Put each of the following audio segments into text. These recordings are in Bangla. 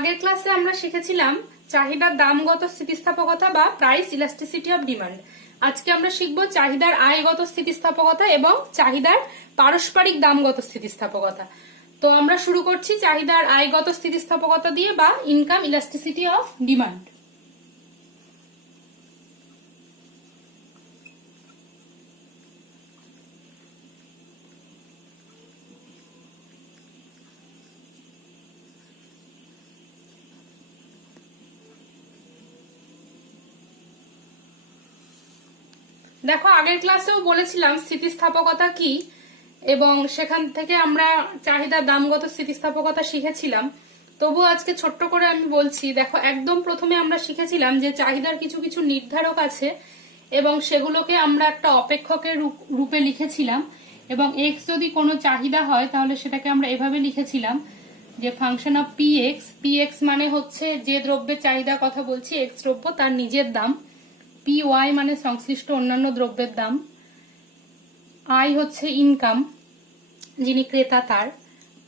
আগের ক্লাসে আমরা শিখেছিলাম চাহিদার দামগত স্থিতিস্থাপকতা বা প্রাইস ইলাস্টিসিটি অফ ডিমান্ড। আজকে আমরা শিখব চাহিদার আয়গত স্থিতিস্থাপকতা এবং চাহিদার পারস্পরিক দামগত স্থিতিস্থাপকতা। তো আমরা শুরু করছি চাহিদার আয়গত স্থিতিস্থাপকতা দিয়ে বা ইনকাম ইলাস্টিসিটি অফ ডিমান্ড। দেখো, আগের ক্লাসেও বলেছিলাম স্থিতিস্থাপকতা কি এবং সেখান থেকে আমরা চাহিদার দামগত স্থিতিস্থাপকতা শিখেছিলাম। তবু আজকে ছোট্ট করে আমি বলছি। দেখো, একদম প্রথমে আমরা শিখেছিলাম যে চাহিদার কিছু কিছু নির্ধারক আছে এবং সেগুলোকে আমরা একটা অপেক্ষকের রূপে লিখেছিলাম এবং এক্স যদি কোনো চাহিদা হয় তাহলে সেটাকে আমরা এভাবে লিখেছিলাম যে ফাংশন অফ পি এক্স মানে হচ্ছে যে দ্রব্যের চাহিদার কথা বলছি, এক্স দ্রব্য তার নিজের দাম, পি ওয়াই মানে সংশ্লিষ্ট অন্যান্য দ্রব্যের দাম, আই হচ্ছে ইনকাম যিনি ক্রেতা তার,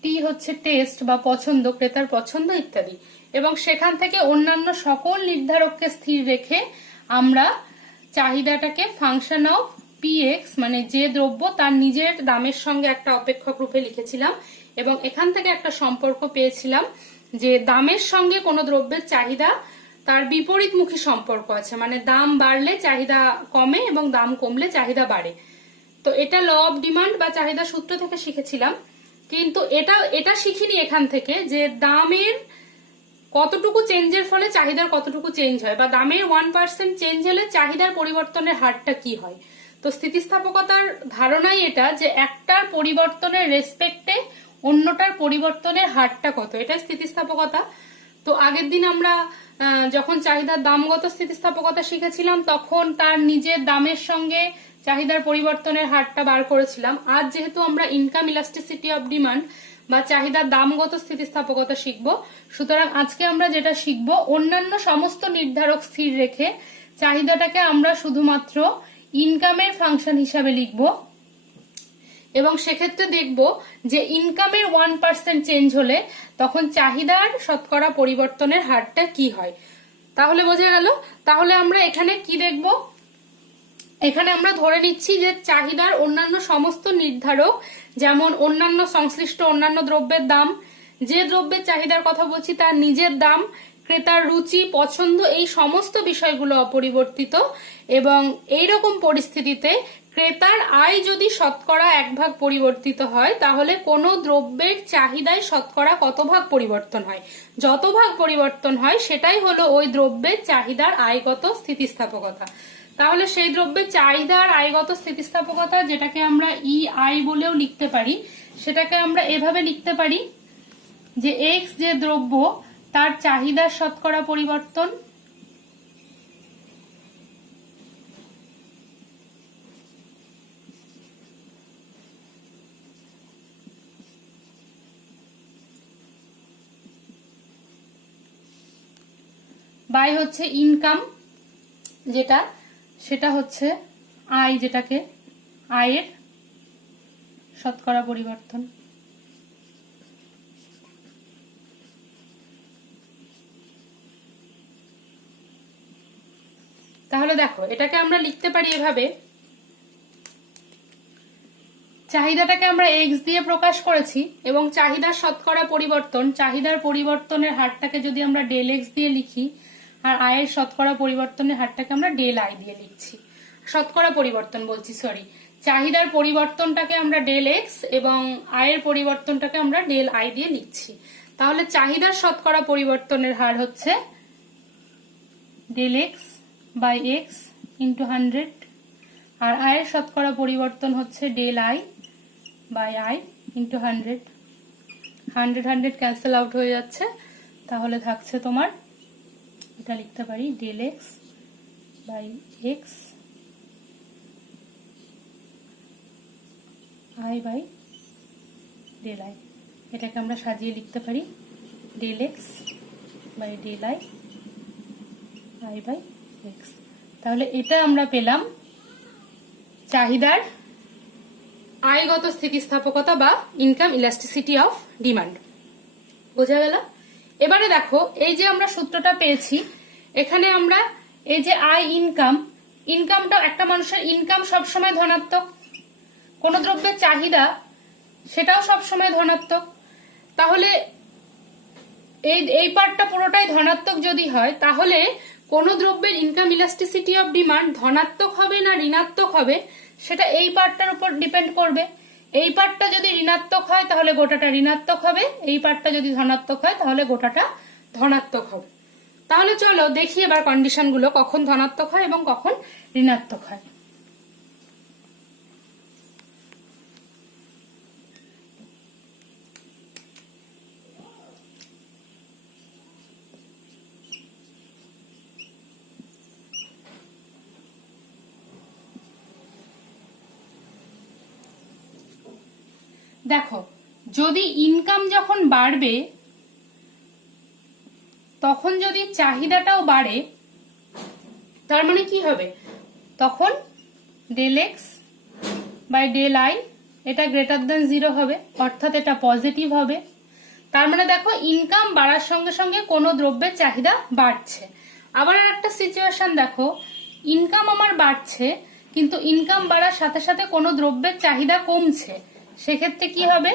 টি হচ্ছে টেস্ট বা পছন্দ ক্রেতার পছন্দ ইত্যাদি। এবং সেখান থেকে অন্যান্য সকল নির্ধারককে স্থির রেখে আমরা চাহিদাটাকে ফাংশন অফ পি এক্স মানে যে দ্রব্য তার নিজের দামের সঙ্গে একটা অপেক্ষক রূপে লিখেছিলাম এবং এখান থেকে একটা সম্পর্ক পেয়েছিলাম যে দামের সঙ্গে কোনো দ্রব্যের চাহিদা তার বিপরীতমুখী সম্পর্ক আছে, মানে দাম বাড়লে চাহিদা কমে এবং দাম কমলে চাহিদা বাড়ে। তো এটা ল অফ ডিমান্ড বা চাহিদা সূত্র থেকে শিখেছিলাম, কিন্তু এটা শিখিনি এখান থেকে যে দামের কতটুকু চেঞ্জের ফলে চাহিদার কতটুকু চেঞ্জ হয় বা দামের 1% চেঞ্জ হলে চাহিদার পরিবর্তনের হারটা কি হয়। তো স্থিতিস্থাপকতার ধারণাই এটা যে একটার পরিবর্তনের রেসপেক্টে অন্যটার পরিবর্তনের হারটা কত, এটাই স্থিতিস্থাপকতা। তো আগের দিন আমরা যখন চাহিদার দামগত স্থিতিস্থাপকতা শিখেছিলাম তখন তার নিজের দামের সঙ্গে চাহিদার পরিবর্তনের হারটা বার করেছিলাম। আজ যেহেতু আমরা ইনকাম ইলাস্টিসিটি অফ ডিমান্ড বা চাহিদার দামগত স্থিতিস্থাপকতা শিখব, সুতরাং আজকে আমরা যেটা শিখব অন্যান্য সমস্ত নির্ধারক স্থির রেখে চাহিদাটাকে আমরা শুধুমাত্র ইনকামের ফাংশন হিসাবে লিখব এবং সেক্ষেত্রে দেখব যে ইনকামের 1% চেঞ্জ হলে তখন চাহিদার শতকরা পরিবর্তনের হারটা কি হয়। তাহলে বোঝা গেল। তাহলে আমরা এখানে কি দেখব, এখানে আমরা ধরে নিচ্ছি যে চাহিদার অন্যান্য সমস্ত নির্ধারক যেমন অন্যান্য সংশ্লিষ্ট অন্যান্য দ্রব্যের দাম, যে দ্রব্যের চাহিদার কথা বলছি তার নিজের দাম, ক্রেতার রুচি পছন্দ, এই সমস্ত বিষয়গুলো অপরিবর্তিত এবং এইরকম পরিস্থিতিতে ক্রেতার আয় যদি শতকরা 1 ভাগ পরিবর্তিত হয় তাহলে কোনো দ্রব্যের চাহিদায় শতকরা কত ভাগ পরিবর্তন হয়, যত ভাগ পরিবর্তন হয় সেটাই হলো ওই দ্রব্যের চাহিদার আয়গত স্থিতিস্থাপকতা। তাহলে সেই দ্রব্যের চাহিদার আয়গত স্থিতিস্থাপকতা যেটাকে আমরা ই আই বলেও লিখতে পারি, সেটাকে আমরা এভাবে লিখতে পারি যে এক্স যে দ্রব্য তার চাহিদার শতকরা পরিবর্তন বাই হচ্ছে ইনকাম যেটা সেটা হচ্ছে আয়, যেটাকে আয়ের শতকরা পরিবর্তন। তাহলে দেখো, এটাকে আমরা লিখতে পারি এভাবে, চাহিদাটাকে আমরা এক্স দিয়ে প্রকাশ করেছি এবং চাহিদার শতকরা পরিবর্তন, চাহিদার পরিবর্তনের হারটাকে যদি আমরা ডেল এক্স দিয়ে লিখি আর আয়ের শতকরা পরিবর্তনের হারটাকে আমরা ডেল আই দিয়ে লিখছি। শতকরা পরিবর্তন বলছি, সরি, চাহিদার পরিবর্তনটাকে আমরা ডেল এক্স এবং আয়ের পরিবর্তনটাকে আমরা ডেল আই দিয়ে লিখছি। তাহলে চাহিদার শতকরা পরিবর্তনের হার হচ্ছে del X by X into 100 আর আয়ের শতকরা পরিবর্তন হচ্ছে del I by I into 100। 100 cancel out হয়ে যাচ্ছে, তাহলে থাকছে তোমার, এটা লিখতে পারি del X by X I by del I. এটাকে আমরা সাজিয়ে লিখতে পারি del X by del I I by X. তাহলে এটা আমরা পেলাম চাহিদার আয়গত স্থিতিস্থাপকতা বা ইনকাম ইলাস্টিসিটি অফ ডিমান্ড। বোঝা গেল? এবারে দেখো এই যে আমরা সূত্রটা পেয়েছি, এখানে আমরা এই যে আই ইনকামটা, একটা মানুষের ইনকাম সবসময় ধনাত্মক, কোন দ্রব্যের চাহিদা সেটাও সবসময় ধনাত্মক। তাহলে এই পার্টটা পুরোটাই ধনাত্মক যদি হয়, তাহলে কোন দ্রব্যের ইনকাম ইলাস্টিসিটি অফ ডিমান্ড ধনাত্মক হবে না ঋণাত্মক হবে সেটা এই পার্টটার উপর ডিপেন্ড করবে। এই পার্টটা যদি ঋণাত্মক হয় তাহলে গোটাটা ঋণাত্মক হবে, এই পার্টটা যদি ধনাত্মক হয় তাহলে গোটাটা ধনাত্মক হবে। তাহলে চলো দেখি এবার কন্ডিশনগুলো কখন ধনাত্মক হয় এবং কখন ঋণাত্মক হয়। দেখো, যদি ইনকাম যখন বাড়বে তখন যদি চাহিদাটাও বাড়ে, তার মানে কি হবে, তখন del X by del I এটা গ্রেটার দেন 0 হবে, অর্থাৎ এটা পজিটিভ হবে। তার মানে দেখো ইনকাম বাড়ার সঙ্গে সঙ্গে কোনো দ্রব্যের চাহিদা বাড়ছে। আবার একটা সিচুয়েশন দেখো, ইনকাম আমার বাড়ছে কিন্তু ইনকাম বাড়ার সাথে সাথে কোনো দ্রব্যের চাহিদা কমছে, সেক্ষেত্রে কি হবে,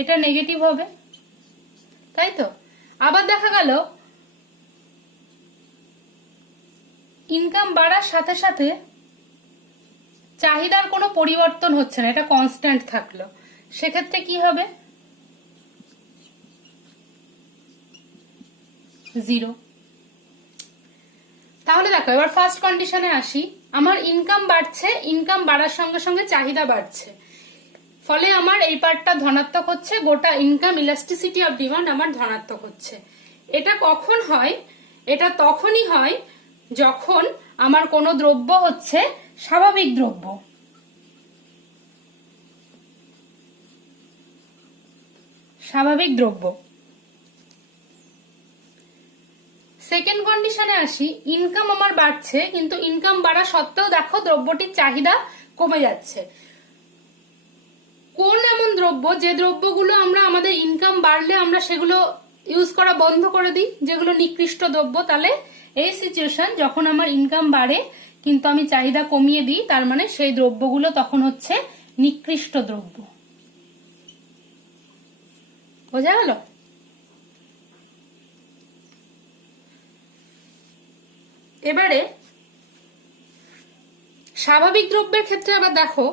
এটা নেগেটিভ হবে, তাই তো। আবার দেখা গেল ইনকাম বাড়ার সাথে সাথে চাহিদার কোনো পরিবর্তন হচ্ছে না, এটা কনস্ট্যান্ট থাকলো, সেক্ষেত্রে কি হবে, 0। তাহলে দেখো এবার ফার্স্ট কন্ডিশনে আসি, আমার ইনকাম বাড়ছে, ইনকাম বাড়ার সঙ্গে সঙ্গে চাহিদা বাড়ছে, ফলে আমার এই পার্টটা ধনাত্মক হচ্ছে, গোটা ইনকাম ইলাস্টিসিটি অফ ডিমান্ড আমার ধনাত্মক হচ্ছে। এটা কখন হয়, এটা তখনই হয় যখন আমার কোনো দ্রব্য হচ্ছে স্বাভাবিক দ্রব্য। স্বাভাবিক দ্রব্য। সেকেন্ড কন্ডিশনে আসি, ইনকাম আমার বাড়ছে কিন্তু ইনকাম বাড়া সত্ত্বেও দেখো দ্রব্যটির চাহিদা কমে যাচ্ছে। কোন এমন দ্রব্য যে দ্রব্যগুলো আমরা আমাদের ইনকাম বাড়লে আমরা সেগুলো ইউজ করা বন্ধ করে দিই, যেগুলো নিকৃষ্ট দ্রব্য, তাহলে এই সিচুয়েশন যখন আমার ইনকাম বাড়ে কিন্তু আমি চাহিদা কমিয়ে দিই, তার মানে সেই দ্রব্যগুলো তখন হচ্ছে নিকৃষ্ট দ্রব্য। বোঝা গেল? এবারে স্বাভাবিক দ্রব্যের ক্ষেত্রে আবার দেখো,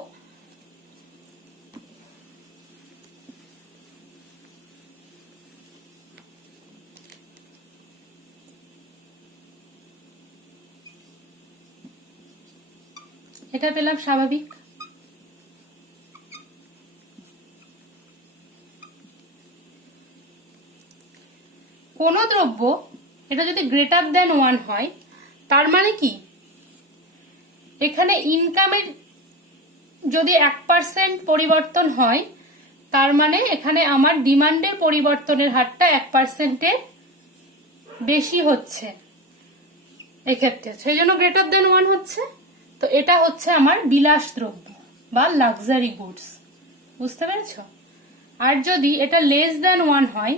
এটা পেলাম স্বাভাবিক, কোন দ্রব্য এটা যদি গ্রেটার দেন 1 হয়, তার মানে কি, এখানে ইনকামের যদি 1% পরিবর্তন হয়, তার মানে এখানে আমার ডিমান্ডের পরিবর্তনের হারটা 1%-এর বেশি হচ্ছে এক্ষেত্রে, সেই জন্য গ্রেটার দেন 1 হচ্ছে। তো এটা হচ্ছে আমার বিলাস দ্রব্য বা লাক্সারি গুডস, বুঝতে পেরেছ? আর যদি এটা লেস দেন 1 হয়,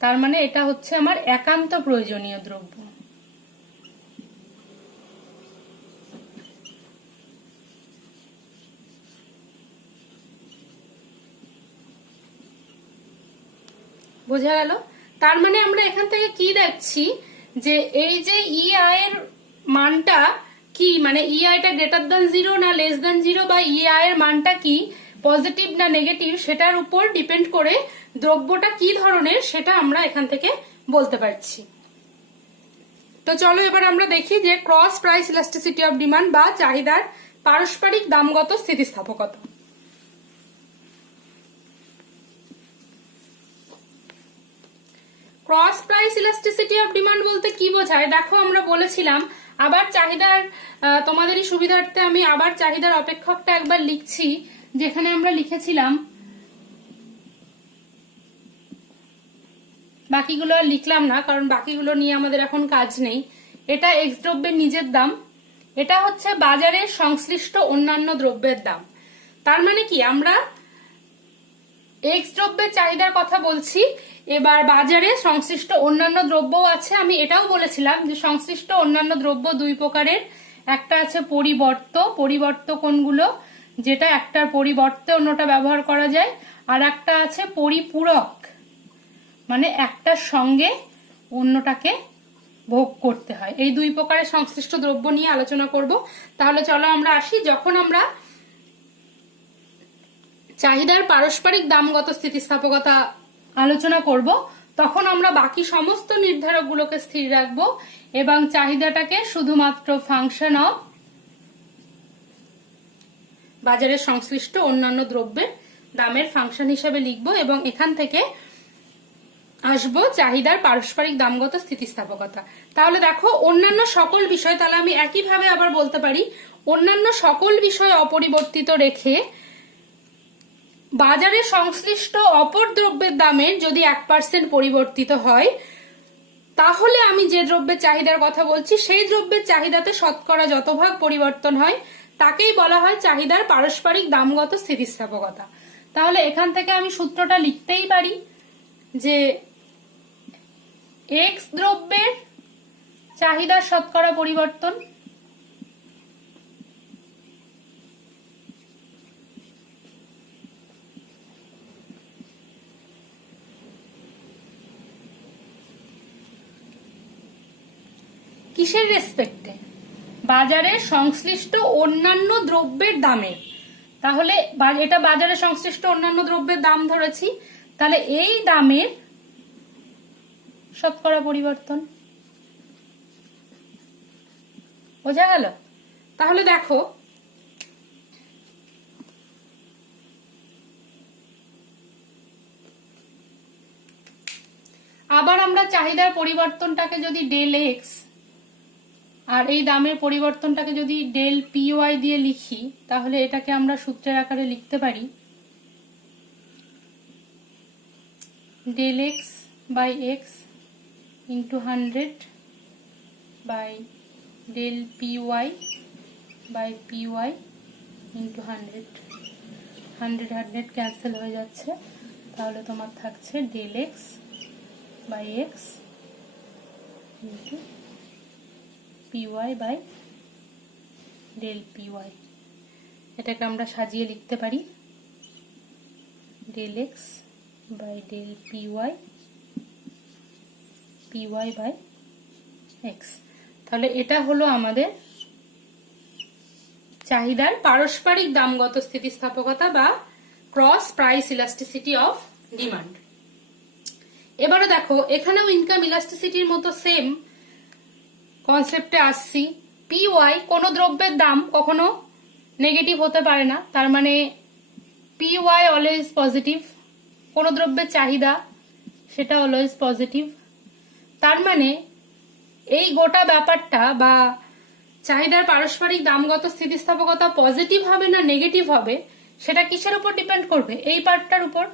তার মানে এটা হচ্ছে আমার একান্ত প্রয়োজনীয় দ্রব্য। বোঝা গেল? তার মানে আমরা এখান থেকে কি দেখছি, যে এই যে ইআই এর মানটা কি, মানে ইআইটা গ্রেটার দেন 0 না লেস দেন 0, বা ইআই এর মানটা কি, পজিটিভ না নেগেটিভ, সেটার উপর ডিপেন্ড করে দ্রব্যটা কি ধরনের সেটা আমরা এখান থেকে বলতে পারছি। তো চলো এবার আমরা দেখি যে cross price elasticity of demand বা চাহিদার পারস্পরিক দামগত স্থিতিস্থাপকতা। Cross price elasticity of demand বলতে কি বোঝায়, দেখো আমরা বলেছিলাম, আবার চাহিদার তোমাদেরই সুবিধার্থে আমি আবার চাহিদার অপেক্ষকটা একবার লিখছি, যেখানে আমরা লিখেছিলাম, বাকিগুলো আর লিখলাম না কারণ বাকিগুলো নিয়ে আমাদের এখন কাজ নেই। এটা এক্স দ্রব্যের নিজের দাম, এটা হচ্ছে বাজারের সংশ্লিষ্ট অন্যান্য দ্রব্যের দাম। তার মানে কি, আমরা এক্স দ্রব্যের চাহিদার কথা বলছি। এবার বাজারে সংশ্লিষ্ট অন্যান্য দ্রব্যও আছে। আমি এটাও বলেছিলাম যে সংশ্লিষ্ট অন্যান্য দ্রব্য দুই প্রকারের, একটা আছে পরিবর্ত কোনগুলো, যেটা একটার পরিবর্তে অন্যটা ব্যবহার করা যায়, আর একটা আছে পরিপূরক, মানে একটার সঙ্গে অন্যটাকে ভোগ করতে হয়। এই দুই প্রকারের সংশ্লিষ্ট দ্রব্য নিয়ে আলোচনা করব। তাহলে চলো আমরা আসি। যখন আমরা চাহিদার পারস্পরিক দামগত স্থিতিস্থাপকতা আলোচনা করব, তখন আমরা বাকি সমস্ত নির্ধারকগুলোকে স্থির রাখবো এবং চাহিদাটাকে শুধুমাত্র ফাংশন অফ বাজারের সংশ্লিষ্ট অন্যান্য দ্রব্যের দামের ফাংশন হিসেবে লিখব এবং এখান থেকে আসবো চাহিদার পারস্পরিক দামগত স্থিতিস্থাপকতা। তাহলে দেখো, অন্যান্য সকল বিষয়, তাহলে আমি একইভাবে আবার বলতে পারি, অন্যান্য সকল বিষয় অপরিবর্তিত রেখে বাজারে সংশ্লিষ্ট অপর দ্রব্যের দামের যদি 1% পরিবর্তিত হয়, তাহলে আমি যে দ্রব্যের চাহিদার কথা বলছি সেই দ্রব্যের চাহিদাতে শতকরা যত ভাগ পরিবর্তন হয় তাকেই বলা হয় চাহিদার পারস্পরিক দামগত স্থিতিস্থাপকতা। তাহলে এখান থেকে আমি সূত্রটা লিখতেই পারি যে এক্স দ্রব্যের চাহিদার শতকরা পরিবর্তন কিসের রেসপেক্টে? বাজারে সংশ্লিষ্ট অন্যান্য দ্রব্যের দামের। তাহলে এটা বাজারে সংশ্লিষ্ট অন্যান্য দ্রব্যের দাম ধরেছি, তাহলে এই দামের শতকরা পরিবর্তন। বোঝা গেল? তাহলে দেখো, আবার আমরা চাহিদার পরিবর্তনটাকে যদি ডেল এক্স আর এই দামের পরিবর্তনটাকে যদি ডেল পি ওয়াই দিয়ে লিখি, তাহলে এটাকে আমরা সূত্রের আকারে লিখতে পারি del X by X into 100 by del P Y by P Y into 100। 100 cancel হয়ে যাচ্ছে, তাহলে তোমার থাকছে del X by X into P Y by del P Y. এটাকে আমরা সাজিয়ে লিখতে পারি del X by del P Y by X. তাহলে এটা হলো আমাদের চাহিদার পারস্পরিক দামগত স্থিতিস্থাপকতা বা cross price elasticity of demand. এবারে দেখো, এখানেও ইনকাম ইলাস্টিসিটির মতো সেম কনসেপ্টে আসছি। পি ওয়াই, কোনো দ্রব্যের দাম কখনো নেগেটিভ হতে পারে না, তার মানে পি ওয়াই অলওয়েজ পজিটিভ। কোনো দ্রব্যের চাহিদা, সেটা অলওয়েজ পজিটিভ। তার মানে এই গোটা ব্যাপারটা বা চাহিদার পারস্পরিক দামগত স্থিতিস্থাপকতা পজিটিভ হবে না নেগেটিভ হবে, সেটা কিসের উপর ডিপেন্ড করবে? এই পার্টটার উপর।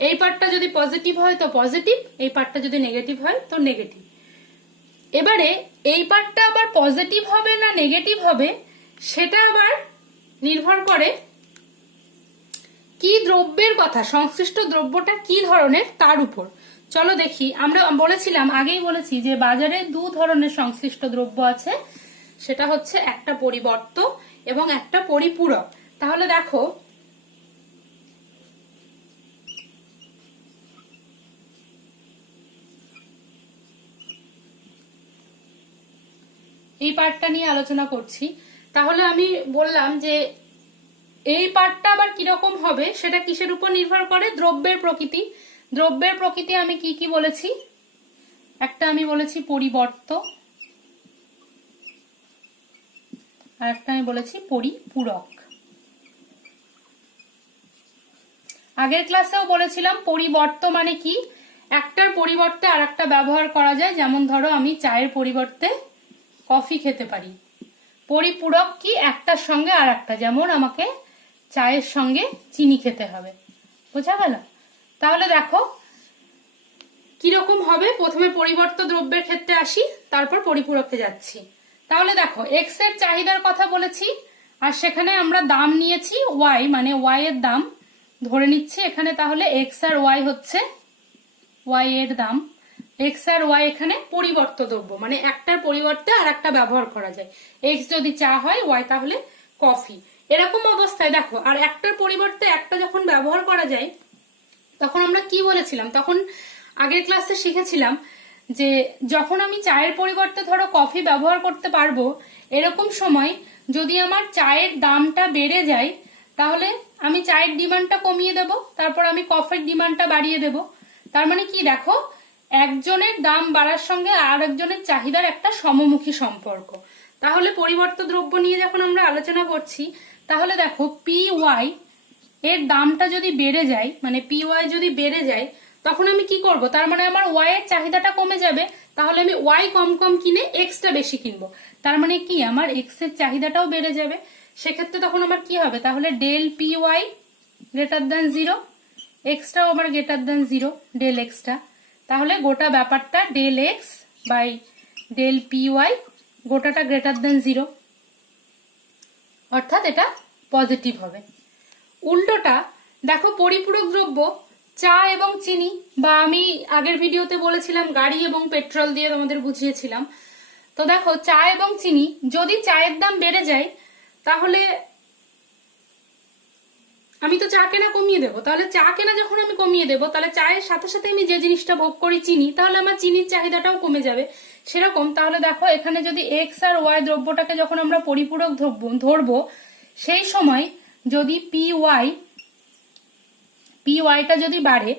এই পার্টটা যদি পজিটিভ হয় তো পজিটিভ, এই পার্টটা যদি নেগেটিভ হয় তো নেগেটিভ। এবারে এই পার্টটা আবার পজিটিভ হবে না নেগেটিভ হবে, সেটা আবার নির্ভর করে কি দ্রব্যের কথা, সংশ্লিষ্ট দ্রব্যটা কি ধরনের তার উপর। চলো দেখি, আমরা বলেছিলাম, আগেই বলেছি যে বাজারে দু ধরনের সংশ্লিষ্ট দ্রব্য আছে, সেটা হচ্ছে একটা পরিবর্ত এবং একটা পরিপূরক। তাহলে দেখো, এই পার্টটা নিয়ে আলোচনা করছি। তাহলে আমি বললাম যে এই পার্টটা আবার কিরকম হবে সেটা কিসের উপর নির্ভর করে? দ্রব্যের প্রকৃতি। দ্রব্যের প্রকৃতি আমি কি কি বলেছি? একটা আমি বলেছি পরিবর্ত, আর একটা আমি বলেছি পরিপূরক। আগের ক্লাসেও বলেছিলাম পরিবর্ত মানে কি, একটার পরিবর্তে আর একটা ব্যবহার করা যায়। যেমন ধরো আমি চায়ের পরিবর্তে কফি খেতে পারি। পরিপূরক কি, একটার সঙ্গে আর একটা, যেমন আমাকে চায়ের সঙ্গে চিনি খেতে হবে। বোঝা গেল? তাহলে দেখো কিরকম হবে। প্রথমে পরিবর্ত দ্রব্যের ক্ষেত্রে আসি, তারপর পরিপূরকে যাচ্ছি। তাহলে দেখো, এক্স এর চাহিদার কথা বলেছি আর সেখানে আমরা দাম নিয়েছি ওয়াই, মানে ওয়াই এর দাম। ধরে নিচ্ছি এখানে তাহলে এক্স আর ওয়াই হচ্ছে ওয়াই এর দাম। এক্স আর ওয়াই এখানে পরিবর্ত দ্রব্য, মানে একটার পরিবর্তে আর একটা ব্যবহার করা যায়। এক্স যদি চা হয়, ওয়াই তাহলে কফি, এরকম অবস্থায় দেখো। আর একটার পরিবর্তে একটা যখন ব্যবহার করা যায়, তখন আমরা কি বলেছিলাম, তখন আগের ক্লাসে শিখেছিলাম যে যখন আমি চায়ের পরিবর্তে ধরো কফি ব্যবহার করতে পারবো, এরকম সময় যদি আমার চায়ের দামটা বেড়ে যায়, তাহলে আমি চায়ের ডিমান্ডটা কমিয়ে দেব, তারপর আমি কফির ডিমান্ডটা বাড়িয়ে দেব। তার মানে কি দেখো, একজনের দাম বাড়ার সঙ্গে আর একজনের চাহিদার একটা সমমুখী সম্পর্ক। তাহলে পরিবর্ত দ্রব্য নিয়ে যখন আমরা আলোচনা করছি, তাহলে দেখো পি ওয়াই এর দামটা যদি বেড়ে যায়, মানে পি ওয়াই যদি বেড়ে যায়, তখন আমি কি করব, তার মানে আমার ওয়াই এর চাহিদাটা কমে যাবে, তাহলে আমি ওয়াই কম কম কিনে এক্সটা বেশি কিনবো। তার মানে কি আমার এক্স এর চাহিদাটাও বেড়ে যাবে। সেক্ষেত্রে তখন আমার কি হবে, তাহলে del P Y greater than zero, এক্সটাও আমার গ্রেটার দ্যান জিরো, ডেল এক্সটা। তাহলে গোটা ব্যাপারটা del X by del P Y গোটাটা গ্রেটার দ্যান জিরো, অর্থাৎ এটা পজিটিভ হবে। উল্টোটা দেখো, পরিপূরক দ্রব্য চা এবং চিনি, বা আমি আগের ভিডিওতে বলেছিলাম গাড়ি এবং পেট্রোল দিয়ে তোমাদের বুঝিয়েছিলাম। তো দেখো চা এবং চিনি, যদি চায়ের দাম বেড়ে যায়, তাহলে আমি তো চা কেনা কমিয়ে দেবো। তাহলে চা কেনা যখন আমি কমিয়ে দেবো, তাহলে চায়ের সাথে সাথে আমি যে জিনিসটা ভোগ করি চিনি, তাহলে আমার চিনির চাহিদাটাও কমে যাবে। সেরকম তাহলে দেখো এখানে যদি এক্স আর ওয়াই দ্রব্যটাকে যখন আমরা পরিপূরক দ্রব্য ধরবো, সেই সময় যদি পি ওয়াইটা যদি বাড়ে,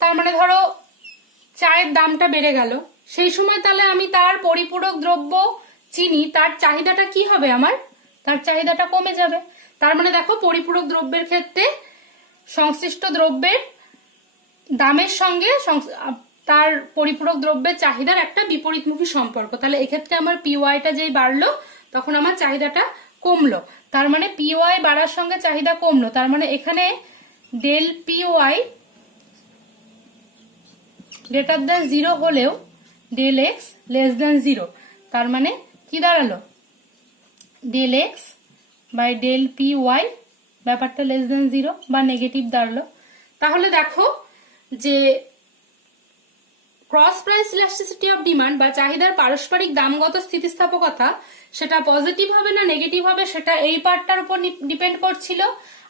তার মানে ধরো চায়ের দামটা বেড়ে গেল, সেই সময় তাহলে আমি তার পরিপূরক দ্রব্য চিনি, তার চাহিদাটা কি হবে, আমার তার চাহিদাটা কমে যাবে। তার মানে দেখো পরিপূরক দ্রব্যের ক্ষেত্রে সংশ্লিষ্ট দ্রব্যের দামের সঙ্গে তার পরিপূরক দ্রব্যের চাহিদার একটা বিপরীতমুখী সম্পর্ক। তাহলে এক্ষেত্রে আমার পি ওয়াইটা যেই বাড়লো, তখন আমার চাহিদাটা কমলো। তার মানে পি ওয়াই বাড়ার সঙ্গে চাহিদা কমলো, তার মানে এখানে del P Y greater than zero হলেও del X less than zero. তার মানে কি দাঁড়ালো, del X by del P Y ব্যাপারটা লেস দ্যান জিরো বা নেগেটিভ দাঁড়ালো। তাহলে দেখো যে cross price elasticity of demand বা চাহিদার পারস্পরিক দামগত স্থিতিস্থাপকতা, সেটা পজিটিভ হবে না নেগেটিভ হবে, সেটা এই পার্টটার উপর ডিপেন্ড করছিল।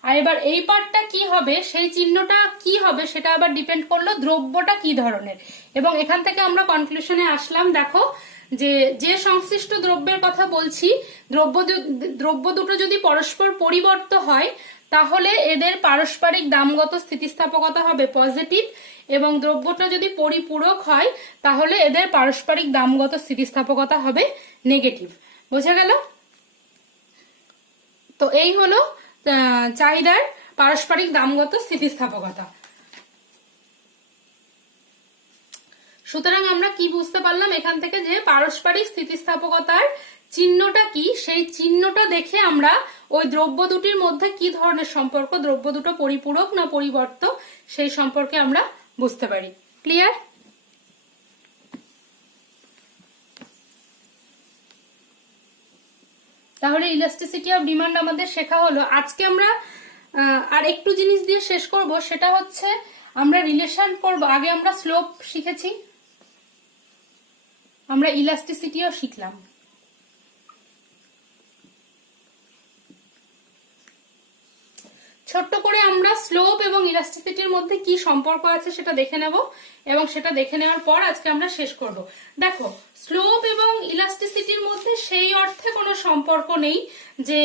আর এবার এই পার্টটা কি হবে, সেই চিহ্নটা কি হবে, সেটা আবার ডিপেন্ড করলো দ্রব্যটা কি ধরনের। এবং এখান থেকে আমরা কনক্লুশনে আসলাম, দেখো যে সংশ্লিষ্ট দ্রব্যের কথা বলছি, দ্রব্য দুটো যদি পরস্পর পরিবর্ত হয়, তাহলে এদের পারস্পরিক দামগত স্থিতিস্থাপকতা হবে পজিটিভ, এবং দ্রব্যটা যদি পরিপূরক হয়, তাহলে এদের পারস্পরিক দামগত স্থিতিস্থাপকতা হবে নেগেটিভ। বোঝা গেল? তো এই হলো চাহিদার পারস্পরিক দামগত স্থিতিস্থাপকতা। সুতরাং আমরা কি বুঝতে পারলাম এখান থেকে, যে পারস্পরিক স্থিতিস্থাপকতার চিহ্নটা কি, সেই চিহ্নটা দেখে আমরা ওই দ্রব্য দুটির মধ্যে কি ধরনের সম্পর্ক, দ্রব্য দুটো পরিপূরক না পরিবর্ত, সেই সম্পর্কে আমরা বুঝতে পারি। ক্লিয়ার? তাহলে ইলাস্টিসিটি অফ ডিমান্ড আমাদের শেখা হলো। আজকে আমরা আর একটু জিনিস দিয়ে শেষ করব, সেটা হচ্ছে আমরা রিলেশন করব। আগে আমরা স্লোপ শিখেছি, আমরা ইলাস্টিসিটিও শিখলাম। ছোট্ট করে আমরা স্লোপ এবং ইলাস্টিসিটির মধ্যে কি সম্পর্ক আছে সেটা দেখে নেব, এবং সেটা দেখে নেওয়ার পর আজকে আমরা শেষ করব। দেখো, স্লোপ এবং ইলাস্টিসিটির মধ্যে সেই অর্থে কোনো সম্পর্ক নেই যে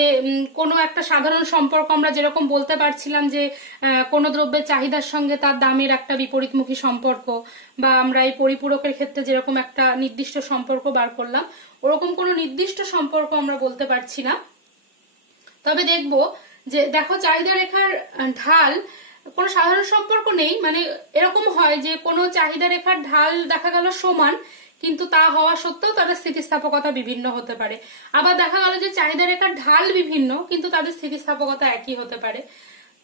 কোনো একটা সাধারণ সম্পর্ক আমরা যেরকম বলতে পারছিলাম যে কোনো দ্রব্যের চাহিদার সঙ্গে তার দামের একটা বিপরীতমুখী সম্পর্ক, বা আমরা এই পরিপূরকের ক্ষেত্রে যেরকম একটা নির্দিষ্ট সম্পর্ক বার করলাম, ওরকম কোনো নির্দিষ্ট সম্পর্ক আমরা বলতে পারছি না। তবে দেখবো যে দেখো চাহিদা রেখার ঢাল কোনো সাধারণ সম্পর্ক নেই, মানে এরকম হয় যে কোনো চাহিদা রেখার ঢাল দেখা গেল সমান, কিন্তু তা হওয়া সত্ত্বেও তাদের স্থিতিস্থাপকতা বিভিন্ন হতে পারে। আবার দেখা গেল যে চাহিদা রেখার ঢাল বিভিন্ন, কিন্তু তাদের স্থিতিস্থাপকতা একই হতে পারে।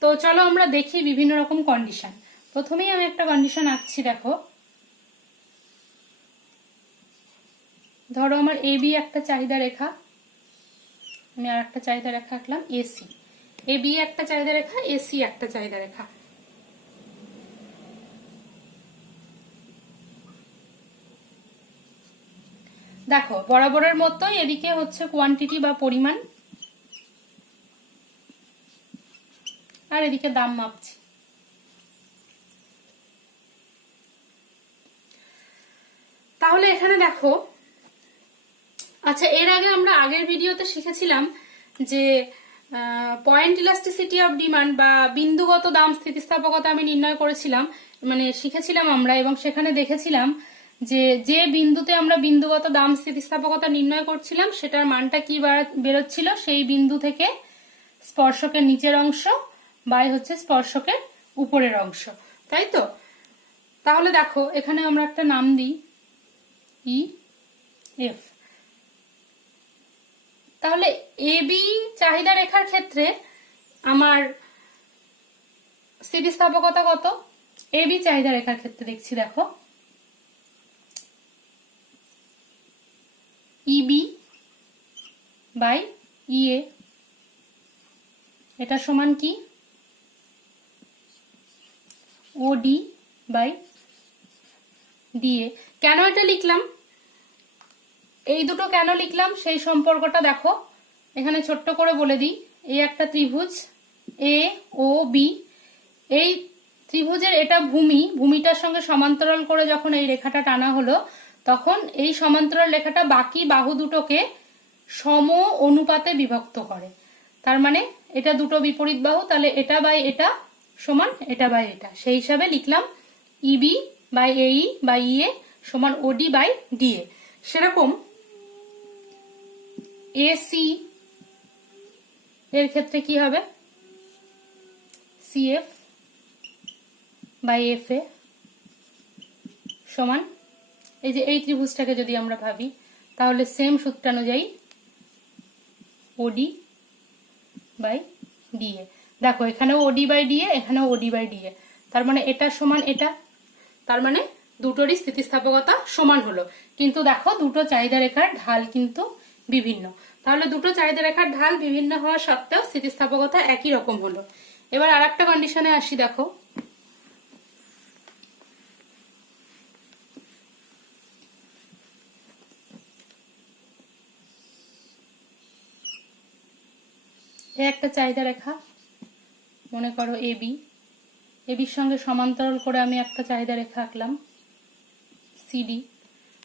তো চলো আমরা দেখি বিভিন্ন রকম কন্ডিশন। প্রথমেই আমি একটা কন্ডিশন আঁকছি। দেখো, ধরো আমার এবি একটা চাহিদা রেখা, আমি আর একটা চাহিদা রেখা আঁকলাম এসি। এ বি একটা চাহিদা রেখা, এসি একটা চাহিদা রেখা। দেখো বরাবরের মতো এদিকে হচ্ছে কোয়ান্টিটি বা পরিমাণ, আর এদিকে দাম মাপছি। তাহলে এখানে দেখো, আচ্ছা এর আগে আমরা আগের ভিডিওতে শিখেছিলাম যে পয়েন্ট ইলাস্টিসিটি অফ ডিমান্ড বা বিন্দুগত দাম স্থিতিস্থাপকতা আমি নির্ণয় করেছিলাম, মানে শিখেছিলাম আমরা, এবং সেখানে দেখেছিলাম যে যে বিন্দুতে আমরা বিন্দুগত দাম স্থিতিস্থাপকতা নির্ণয় করছিলাম সেটার মানটা কি বেরোচ্ছিল, সেই বিন্দু থেকে স্পর্শকের নিচের অংশ বাই হচ্ছে স্পর্শকের উপরের অংশ, তাই তো? তাহলে দেখো এখানে আমরা একটা নাম দিই ই এফ। তাহলে এ বি চাহিদা রেখার ক্ষেত্রে আমার স্থিতিস্থাপকতা কত? এ বি চাহিদা রেখার ক্ষেত্রে দেখছি, দেখো ইবি বাই ইএ, এটা সমান কি? ওডি বাই ডিএ। কেন এটা লিখলাম, এই দুটো কেন লিখলাম সেই সম্পর্কটা দেখো এখানে ছোট্ট করে বলে দিই। এই একটা ত্রিভুজ এ ও বি, এই ত্রিভুজের এটা ভূমি, ভূমিটার সঙ্গে সমান্তরাল করে যখন এই রেখাটা টানা হলো তখন এই সমান্তরাল রেখাটা বাকি বাহু দুটোকে সম অনুপাতে বিভক্ত করে। তার মানে এটা দুটো বিপরীত বাহু, তাহলে এটা বাই এটা সমান এটা বাই এটা, সেই হিসাবে লিখলাম ইবি বাই এই বাই ইএ সমান ওডি বাই ডিএ। সেরকম এসি এর ক্ষেত্রে কি হবে? সিএফ বাই এফ এ সমান, এই যে এই ত্রিভুজটাকে যদি আমরা ভাবি তাহলে সেম সূত্রানুযায়ী ওডি বাই ডিএ। দেখো এখানেও ওডি বাই ডিএ, এখানেও ওডি বাই ডিএ, তার মানে এটা সমান এটা, তার মানে দুটোরই স্থিতিস্থাপকতা সমান হলো। কিন্তু দেখো দুটো চাহিদা রেখার ঢাল কিন্তু বিভিন্ন, তাহলে দুটো চাহিদা রেখার ঢাল বিভিন্ন হওয়া সত্ত্বেও স্থিতিস্থাপকতা একই রকম হলো। এবার আর একটা কন্ডিশনে আসি, দেখো একটা চাহিদা রেখা মনে করো এবি, এবির সঙ্গে সমান্তরাল করে আমি একটা চাহিদা রেখা আঁকলাম সিডি।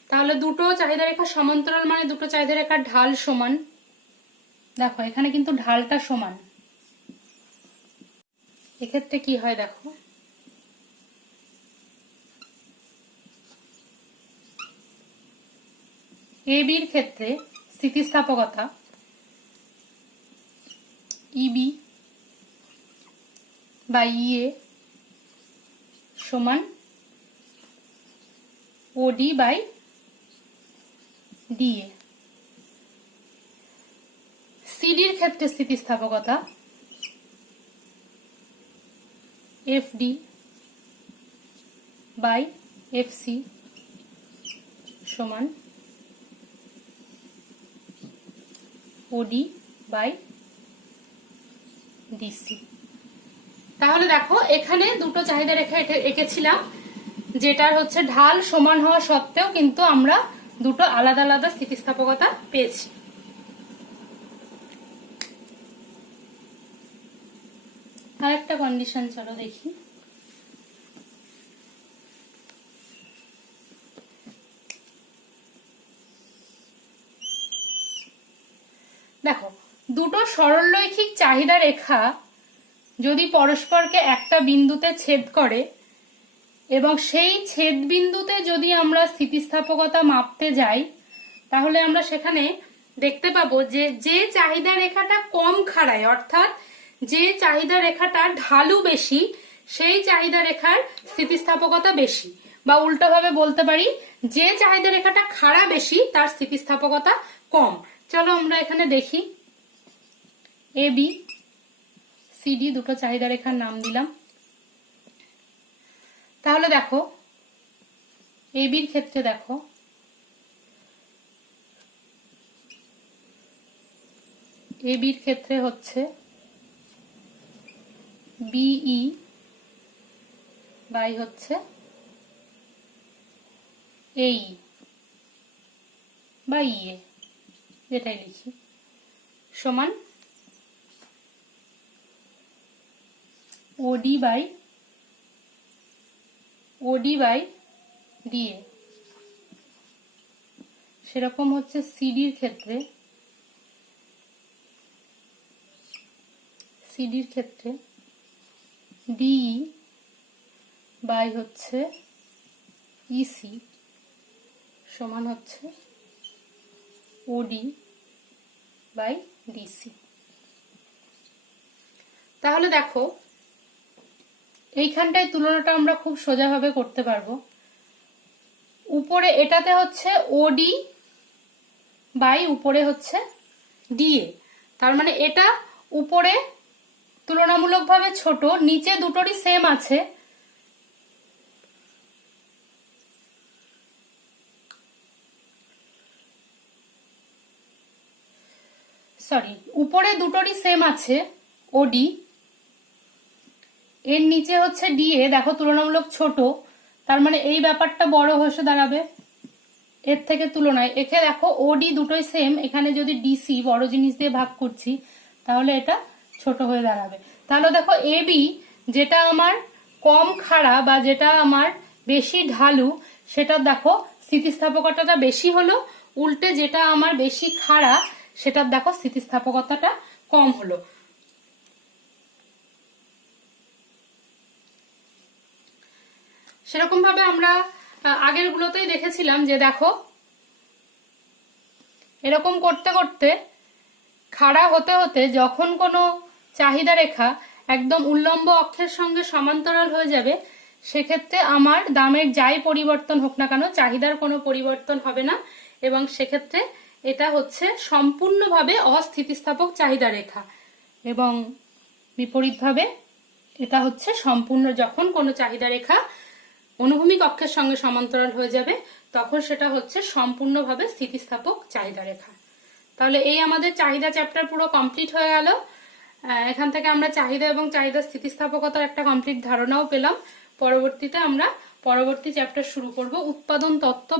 তাহলে দুটো চাহিদা রেখা সমান্তরাল মানে দুটো চাহিদা রেখার ঢাল সমান। দেখো এখানে কিন্তু ঢালটা সমান, এক্ষেত্রে কি হয় দেখো, এবির ক্ষেত্রে স্থিতিস্থাপকতা ইবি বা ইএ সমান ওডি বাই ডিএ। সিডির ক্ষেত্রে স্থিতিস্থাপকতা এফডি বাই এফসি সমান ওডি বাই ডিসি। তাহলে দেখো এখানে দুটো চাহিদা রেখা এঁকেছিলাম যেটার হচ্ছে ঢাল সমান হওয়া সত্ত্বেও কিন্তু আমরা দুটো আলাদা আলাদা স্থিতিস্থাপকতা পেয়েছি। আর একটা কন্ডিশন চলো দেখি, দেখো দুটো সরলরৈখিক চাহিদা রেখা যদি পরস্পরকে একটা বিন্দুতে ছেদ করে এবং সেই ছেদ বিন্দুতে যদি আমরা স্থিতিস্থাপকতা মাপতে যাই তাহলে আমরা সেখানে দেখতে পাবো যে যে চাহিদা রেখাটা কম খাড়ায়, অর্থাৎ যে চাহিদা রেখাটা ঢালু বেশি সেই চাহিদা রেখার স্থিতিস্থাপকতা বেশি, বা উল্টোভাবে বলতে পারি যে চাহিদা রেখাটা খাড়া বেশি তার স্থিতিস্থাপকতা কম। চলো আমরা এখানে দেখি, এ বি সিডি দুটো চাহিদা রেখার নাম দিলাম। তাহলে দেখো এ বির ক্ষেত্রে দেখো এ বির ক্ষেত্রে হচ্ছে বিই বাই হচ্ছে এই বা ইয়ে, যেটাই লিখি, সমান ওডি বাই ডিএ। সেরকম হচ্ছে সিডির ক্ষেত্রে ডিই বাই হচ্ছে ইসি সমান হচ্ছে ওডি বাই ডিসি। তাহলে দেখো এইখানটায় তুলনাটা আমরা খুব সোজাভাবে করতে পারবো। উপরে এটাতে হচ্ছে ওডি বাই উপরে হচ্ছে ডিএ, তার মানে এটা উপরে তুলনামূলকভাবে ছোট, নিচে দুটোরই সেম আছে, উপরে দুটোরই সেম আছে ওডি, এর নিচে হচ্ছে ডিএ, দেখো তুলনামূলক ছোট, তার মানে এই ব্যাপারটা বড় হয়ে দাঁড়াবে এর থেকে তুলনায়। এখানে দেখো ওডি দুটোই সেম, এখানে যদি ডিসি বড় জিনিস দিয়ে ভাগ করছি তাহলে এটা ছোট হয়ে দাঁড়াবে। তাহলে দেখো এবি যেটা আমার কম খাড়া বা যেটা আমার বেশি ঢালু, সেটা দেখো স্থিতিস্থাপকতাটা বেশি হলো, উল্টে যেটা আমার বেশি খাড়া সেটার দেখো স্থিতিস্থাপকতাটা কম হলো। সেরকম ভাবে আমরা আগের গুলোতেই দেখেছিলাম যে দেখো এরকম করতে করতে খাড়া হতে হতে যখন কোনো চাহিদা রেখা একদম উল্লম্ব অক্ষের সঙ্গে সমান্তরাল হয়ে যাবে, সেক্ষেত্রে আমার দামের যাই পরিবর্তন হোক না কেন চাহিদার কোনো পরিবর্তন হবে না, এবং সেক্ষেত্রে এটা হচ্ছে সম্পূর্ণভাবে অস্থিতিস্থাপক চাহিদা রেখা। এবং বিপরীতভাবে এটা হচ্ছে সম্পূর্ণ, যখন কোনো চাহিদা রেখা অনুভূমিক অক্ষের সঙ্গে সমান্তরাল হয়ে যাবে তখন সেটা হচ্ছে সম্পূর্ণভাবে স্থিতিস্থাপক চাহিদা রেখা। তাহলে এই আমাদের চাহিদা চ্যাপ্টার পুরো কমপ্লিট হয়ে গেল। এখান থেকে আমরা চাহিদা এবং চাহিদা স্থিতিস্থাপকতার একটা কমপ্লিট ধারণাও পেলাম। পরবর্তীতে আমরা পরবর্তী চ্যাপ্টার শুরু করব উৎপাদন তত্ত্ব।